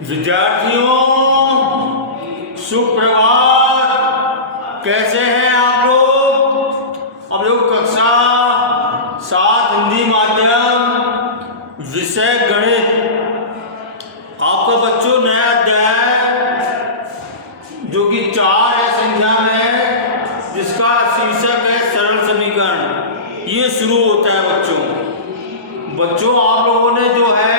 विद्यार्थियों सुप्रभात। कैसे हैं आप लोग? अब लोग कक्षा 7 हिंदी माध्यम विषय गणित आपका बच्चों नया अध्याय जो कि 4 है संख्या में, जिसका शीर्षक है सरल समीकरण, ये शुरू होता है बच्चों आप लोगों ने जो है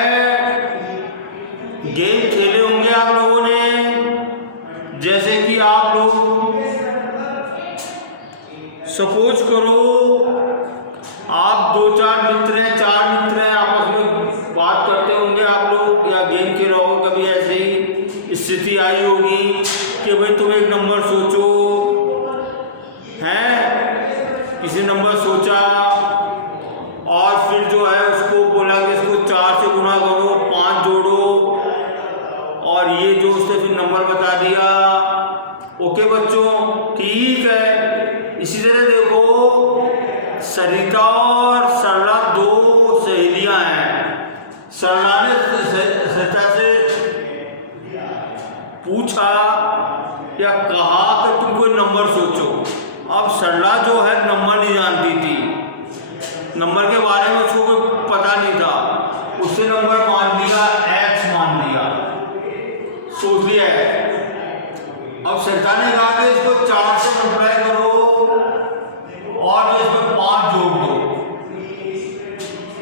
गेम खेले होंगे आप लोगों ने। जैसे कि आप लोग सपोज करो आप 2-4 मित्र हैं, 4 मित्र हैं, आपस में बात करते होंगे आप लोग, या गेम खेल रहे हो। कभी ऐसे ही स्थिति आई होगी कि भाई तुम एक नंबर सोचो, हैं किसी नंबर सोचा और फिर जो है उसको बोला कि इसको 4 से गुणा करो, 5 जोड़ो, और ये जो उसने फिर नंबर बता दिया। ओके बच्चों, ठीक है। इसी तरह देखो सरिता और सरला 2 सहेलियां हैं। सरला ने सरिता से पूछा या कहा कि तुम कोई नंबर सोचो। अब सरला जो है नंबर नहीं जानती थी, नंबर के बारे में उसको कोई पता नहीं था। उससे नंबर मान लिया, x मान लिया, सोच लिया है। अब सरिता ने कहा कि इसको 4 से मल्टीप्लाई करो और जो इसमें 5 जोड़ दो।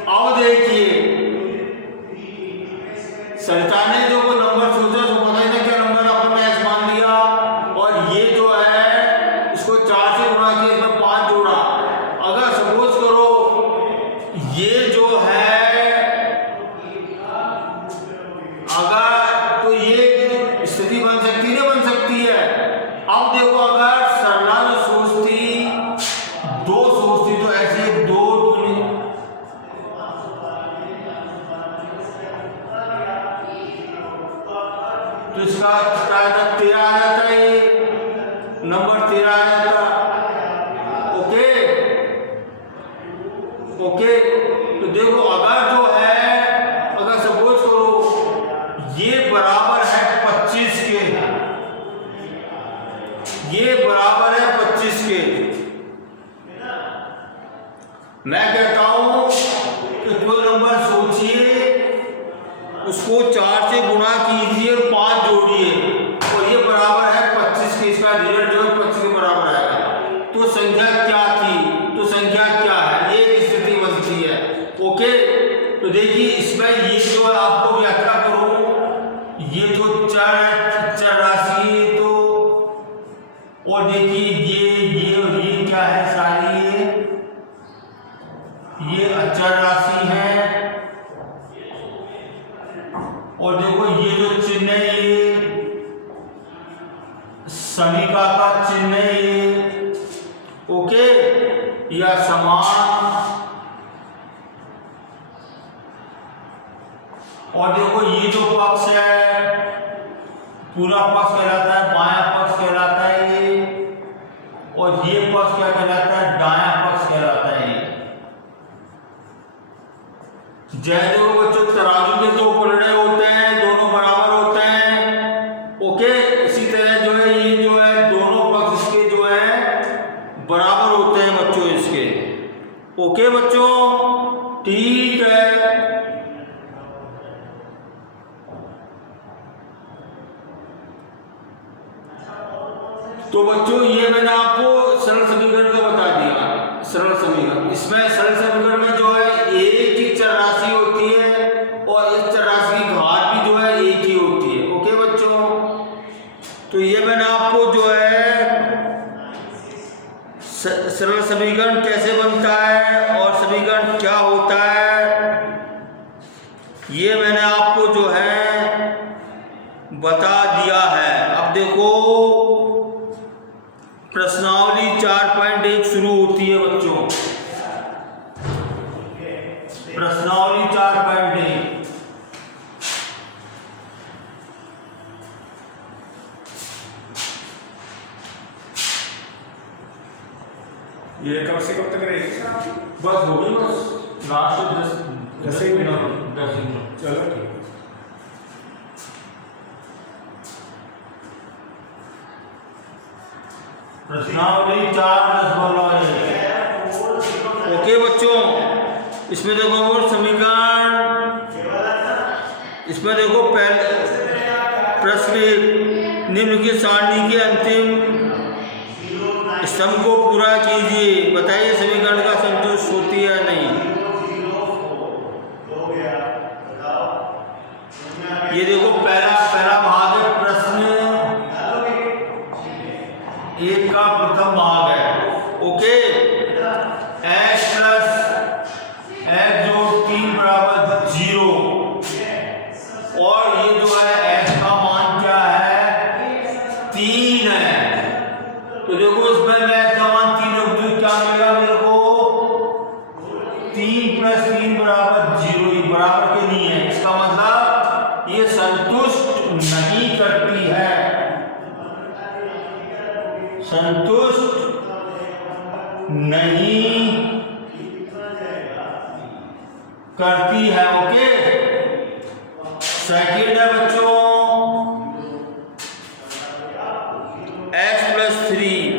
अब देखिए सरिता ने जो कोई नंबर सोचा तो पता ही नहीं क्या नंबर, अपने x मान लिया, और ये जो है इसको 4 से गुणा किया, इसमें 5 जोड़ा। अगर सपोज करो ये जो है अगर, तो ये स्थिति बन सकती है, बन सकती है। अब देखो अगर सरला जो सोचती 2 सोचती तो ऐसे 2 तो इसका 13 आ जाता है, ये नंबर 13 आ जाता। ओके तो देखो अगर जो है, अगर सपोज करो ये बराबर है 25 के, ये बराबर है 25 के, मैं कहता हूं कि कोई नंबर सोचिए, उसको 4 से गुणा कीजिए और 5 जोड़िए, और ये बराबर है 25 के। इसका रिजल्ट जो है 25 के बराबर आएगा। तो संख्या क्या थी, तो संख्या क्या है, ये स्थिति बनती है। ओके तो देखिए इसमें ये जो है आपको व्याख्या करो, ये तो चर राशि है, तो और देखिए ये और ये क्या है, सारी ये अचर राशि है। और देखो ये जो चिन्ह है ये समीका का चिन्ह है ये, ओके, या समान। और देखो ये जो पक्ष है पूरा पक्ष कहलाता है, बायां पक्ष कहलाता है ये, और ये पक्ष क्या कहलाता है, दायां पक्ष कहलाता है ये। जैसे देखो बच्चों तराजू के 2 पलड़े होते हैं, दोनों बराबर होते हैं। ओके इसी तरह जो है ये जो है दोनों पक्ष इसके जो है बराबर होते हैं बच्चों इसके। ओके बच्चों, ठीक है। तो बच्चों ये मैंने आपको सरल समीकरण का बता दिया। सरल समीकरण, इसमें सरल समीकरण में जो है एक ही चर राशि होती है और इस चर राशि की घात भी जो है एक ही होती है। ओके बच्चों, तो ये मैंने आपको जो है सरल समीकरण कैसे बनता है और समीकरण क्या होता है, ये मैंने आपको जो है बता दिया है। अब देखो प्रश्नावली 4.1 शुरू होती है बच्चों। प्रश्नावली 4.1 ये कब से कब तक रहेगी? बस हो गई, बस लास्ट 10 मिनट। चलो ठीक है। प्रश्नावली 4 ओके बच्चों, इसमें देखो समीकरण, इसमें देखो पहले प्रश्न निम्नलिखित सारणी के अंतिम स्तंभ को पूरा कीजिए, बताइए समीकरण का संतुष्ट होती है नहीं। ये देखो पहला भाग है, प्रश्न 1 का प्रथम भाग है। ओके, x प्लस x जोड़ 3 बराबर 0, और ये जो है x का मान क्या है, 3 है। तो देखो इसमें मैं x का मान 3 रख दूं, क्या मिलेगा मेरे को, 3 प्लस 3 बराबर 0, ये बराबर के नहीं है। इसका मतलब ये संतुष्ट नहीं करती है, संतुष्ट नहीं करती है। ओके, सेकंड है बच्चों, x plus 3,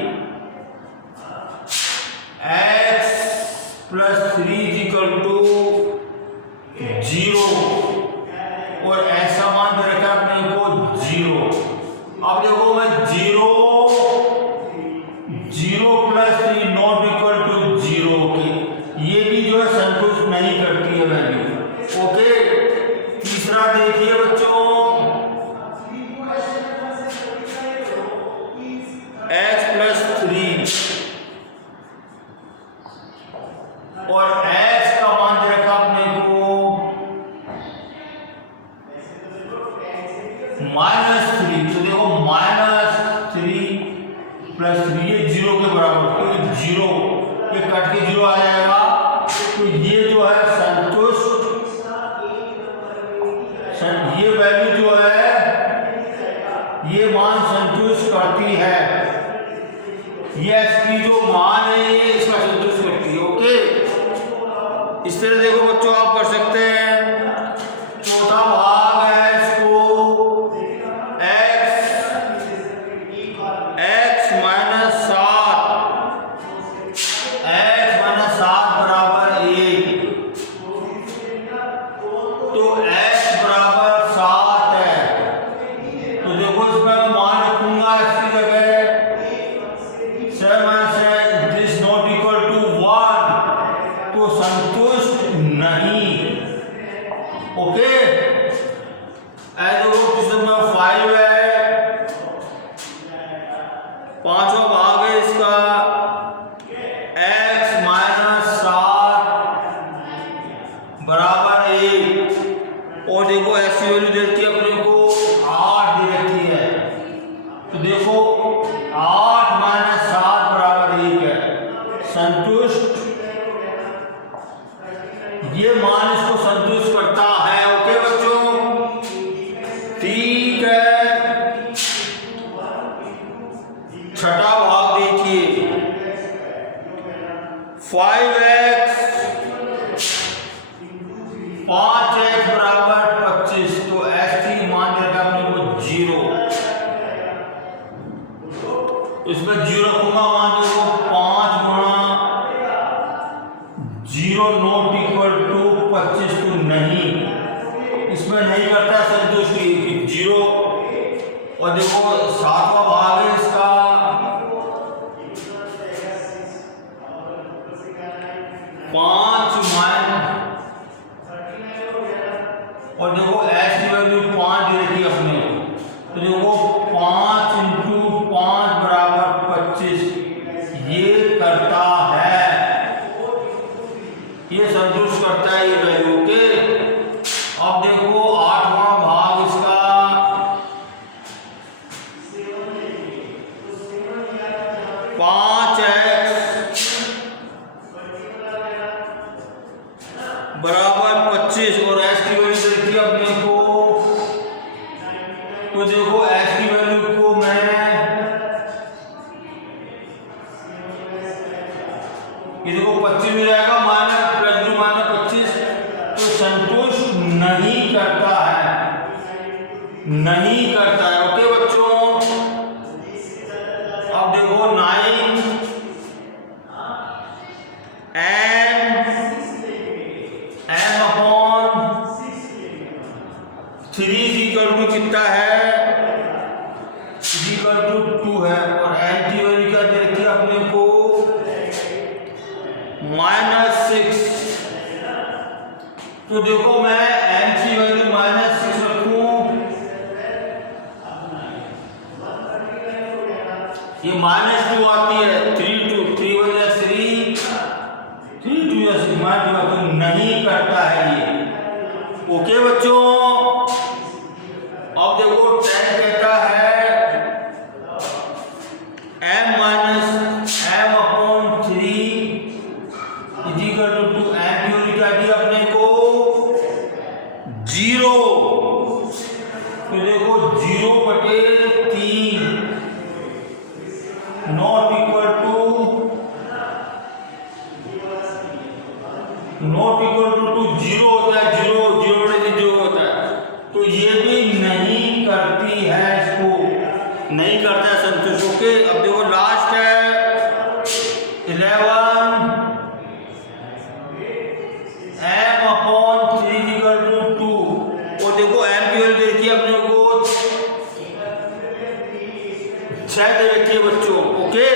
x plus 3 equal to 0, और x का मान दे रखा है अपने को 0। अब देखो मैं 0 प्लस 3 नॉट इक्वल टू 0 की, ये भी जो है संतुष्ट नहीं करती है वैल्यू। ओके, तीसरा देखिए बच्चों, x प्लस 3 और x का मान दे रखा अपने को -3। तो देखो -3 प्लस 3 ये 0 के बराबर, क्योंकि 0 ये कट के 0 आ जाएगा, तो ये जो है संतुष्ट, ये वैल्यू जो है ये मान संतुष्ट करती है, ये x की जो मान है ये इसका संतुष्ट करती है। ओके, इस तरह देखो बच्चों आप कर सकते हैं। चौथा भाग है, इसको x माइनस 7 बराबर 1, तो x बराबर 7 है। तो देखो इसमें मैं मान रखूंगा x की जगह 7 दिस नॉट इक्वल टू 1, तो संतुष्ट नहीं। ओके, इसमें 5 है, पांचवा भाग है इसका, x माइनस 7 बराबर 1, और देखो x की वैल्यू देती है अपने को 8 दे रखी है। तो देखो 8 माइनस 7 बराबर 1 है, संतुष्ट, ये मान इसको संतुष्ट करता है। ओके बच्चों, ठीक है। छठा भाग देखिए, 5x 5x बराबर 25, तो x की मान देगा अपने को 0, इसमें 0 रखूंगा, मान दो 5 गुणा 0 नॉट इक्वल टू 25, तो नहीं, इसमें नहीं करता संतुष्टि 0। और देखो 7वां भाग है इसका, 5 और देखो x की वैल्यू 5 दे रखी है अपने, तो देखो 5 × 5 बराबर 25, ये करता है, ये संतुष्ट करता है ये वैल्यू। ओके, अब देखो 8वां भाग इसका, 5x बराबर 25, और x की वैल्यू देखी अपने को, तो देखो x की वैल्यू को मैं ये देखो 25 मिल जाएगा, -25, तो संतुष्ट नहीं करता है, नहीं करता है। ओके बच्चों, अब देखो 9 3 इज इक्वल टू कितना है, इज इक्वल टू 2 है, और n की वैल्यू क्या दे रखी है अपने को -6। तो देखो मैं n की वैल्यू -6 रखूं, ये -2 आती है, 3 3 वजह 3 3 2 या सिग्मा तो नहीं करता है ये। ओके बच्चों, अब देखो 10 कहता है m minus m upon 3 is equal to m की वैल्यू क्या दी अपने को 0। तो देखो 0/3 नॉट इक्वल टू 0 होता है, 0 होता है। तो ये भी नहीं करती है, इसको नहीं करता है संतुष्ट। ओके, अब देखो लास्ट है 11 m अपॉन 3 इक्वल टू 2, और देखो m की वैल्यू देखिए अपने को 6 दे रखी है बच्चों। ओके,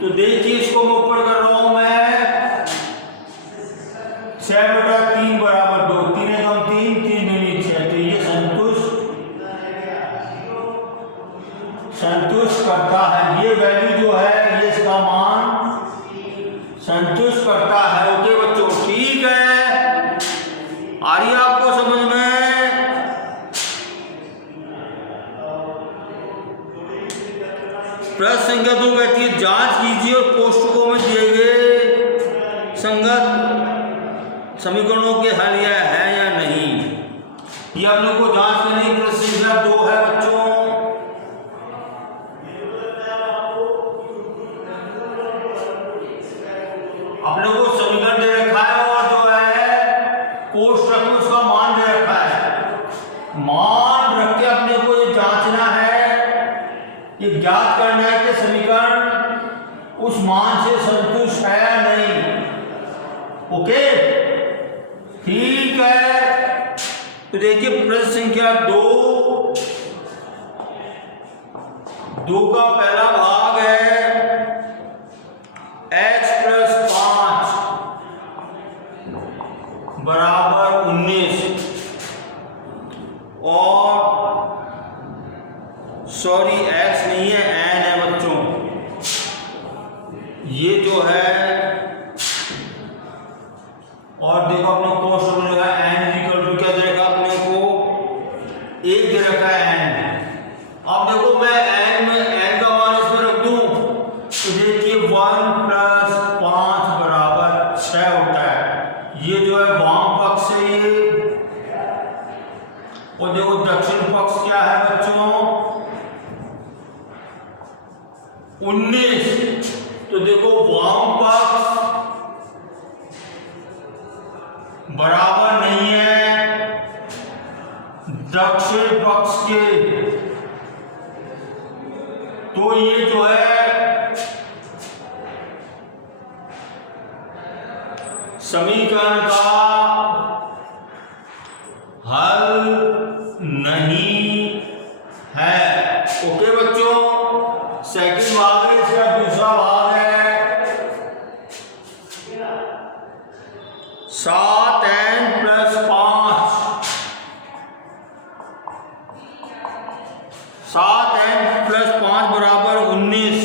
तो देखिए इसको मैं ऊपर कर रहा हूं मैं 6/3 बराबर 2, 3 कम 3 3 दूनी 6। तो ये संतुष्ट करता है, ये वैल्यू जो है ये इसका मान संतुष्ट करता है। ओके बच्चों, ठीक है, आ रही है आपको समझ में? प्रश्न संख्या 2 कहती है जांच कीजिए और कोष्ठकों में दिए गए संगत समीकरणों के हल यह है या नहीं, ये आप लोग को जांच करनी है। प्रश्न संख्या 2 है बच्चों, आप लोगों को समीकरण दे रखा है और जो है कोष्ठक में उसका मान दे रखा है। मान रख के अपने को ये जांचना है, ये ज्ञात करना है कि समीकरण उस मान से संतुष्ट है या नहीं। ओके, ठीक है, तो देखिए प्रश्न संख्या 2 का पहला भाग है x + 5 बराबर 19, और सॉरी x नहीं है n है बच्चों। ये जो है, और देखो अपने कोष्ठक में जो है n इक्वल टू क्या दे रखा अपने को 1 दे रखा है n। अब देखो मैं n का मान इसमें रख दूं तो देखिए 1 + 5 बराबर 6 होता है। ये जो है वाम पक्ष है ये, और देखो दक्षिण पक्ष क्या है बच्चों 19। तो देखो वाम पक्ष बराबर नहीं है दक्षिण पक्ष के, तो ये जो है समीकरण का हल नहीं है। ओके बच्चों, सेकंड भाग है इसका, दूसरा भाग है 7n + 5, 7n + 5 बराबर 19,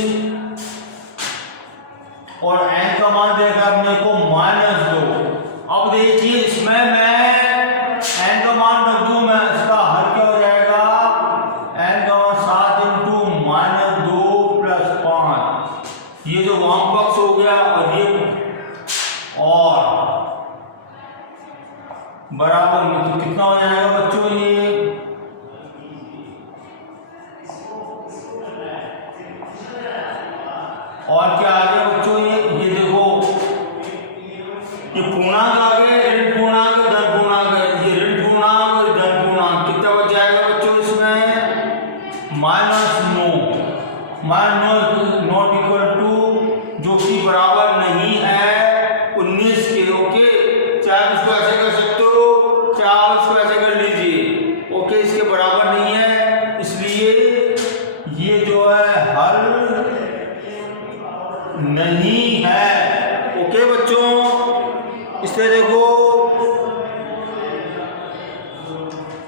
और n का मान देगा अपने को -2। अब देखिए इसमें मैं n का मान रख दूं, मैं इसका हल क्या हो जाएगा, n का मान 7 × -2 + 5, ये जो वाम पक्ष हो गया, और ये और बराबर तो कितना हो जाएगा बच्चों, ये और क्या आ गया बच्चों, ये देखो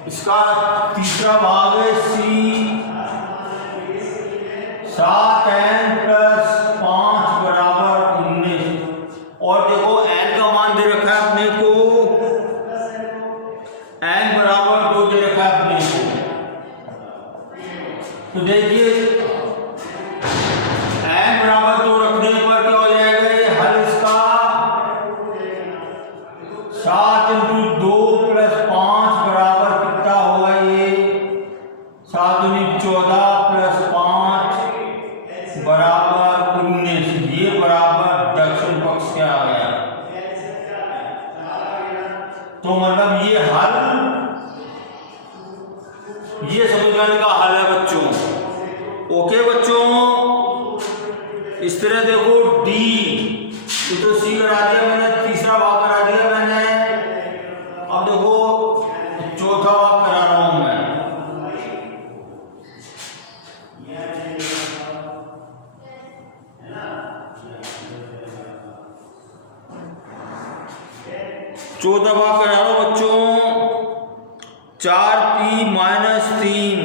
इसका तीसरा भाग है सी 7n + 5 बराबर 19। और देखो n का मान दे रखा है अपने को, n बराबर 2 दे रखा है अपने को। तो देखिए n बराबर 2 रखने पर क्या हो जाएगा, ये हल इसका 7 × 2 + 5 बराबर कितना होगा, ये 7 × 14 + 5 बराबर 19। ये बराबर दक्षिण पक्ष क्या आ गया। तो मतलब ये हल, ये समीकरण का हल है बच्चों। ओके बच्चों, इस तरह देखो डी तो सी करा दिया मैंने, तीसरा भाग करा दिया मैंने। अब देखो चौथा भाग करा रहा हूं मैं। चौथा भाग करा रहा हूं बच्चों, 4p - 3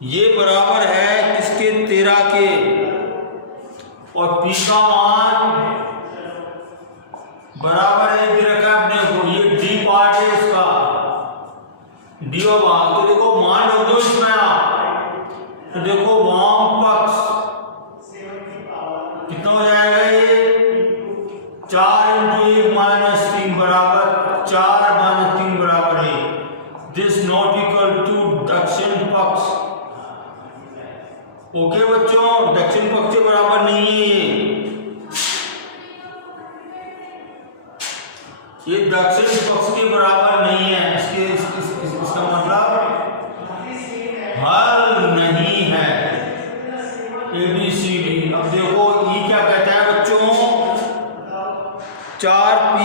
ये बराबर है किसके, 13 के। और p का मान बराबर है, दे रखा है अपने को, ये d पार्ट है इसका, d और भाग। तो देखो मान रख दो इसमें आप, तो देखो वाम पक्ष कितना हो जाएगा, ये 4 × 1 - 3 बराबर 4 - 3 बराबर है। दिस नॉट इक्वल टू दक्षिण पक्ष। ओके बच्चों, दक्षिण पक्ष के बराबर नहीं है ये दक्षिण पक्ष के बराबर नहीं है। इसका मतलब हल नहीं है ABCD। अब देखो ई क्या कहता है बच्चों, 4p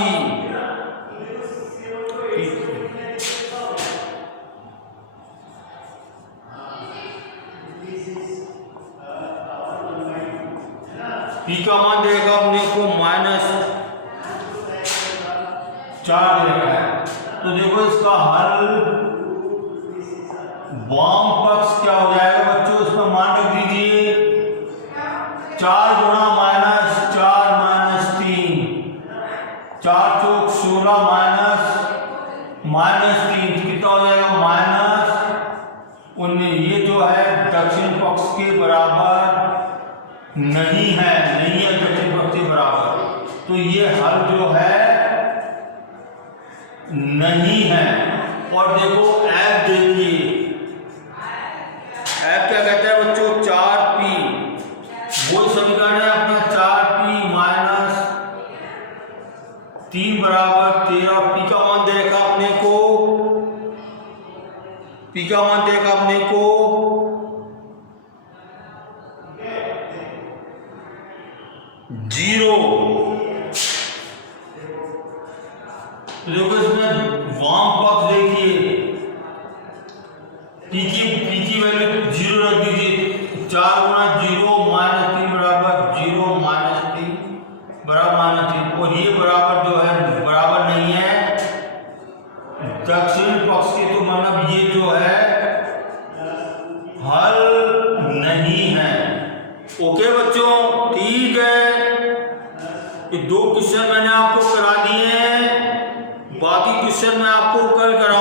p का मान देगा अपने को -4 दे रखा है। तो देखो इसका हल वाम पक्ष क्या हो जाएगा बच्चों, इसमें मान रख दीजिए 4 × -4 - 3, 4 चौक 16 -3 कितना हो जाएगा, -19। ये जो है दक्षिण पक्ष के बराबर नहीं है दक्षिण पक्ष के बराबर। तो ये हल जो है नहीं है। और देखो F देखिए, F क्या कहता है बच्चों, 4p, वो समीकरण है अपना 4p - 3 बराबर 13। p का मान दे रखा अपने को, p का मान दे रखा अपने को 0। देखो इसमें वाम पक्ष देखिए, p की वैल्यू 0 रख दीजिए। 4 × 0 - 3 बराबर 0 - 3 बराबर -3। और ये बराबर जो है बराबर नहीं है दक्षिण पक्ष के। तो मतलब ये जो है हल नहीं है। ओके बच्चों, ठीक है, ये 2 क्वेश्चन मैंने आपको करा दिए हैं, बाकी क्वेश्चन मैं आपको कल करा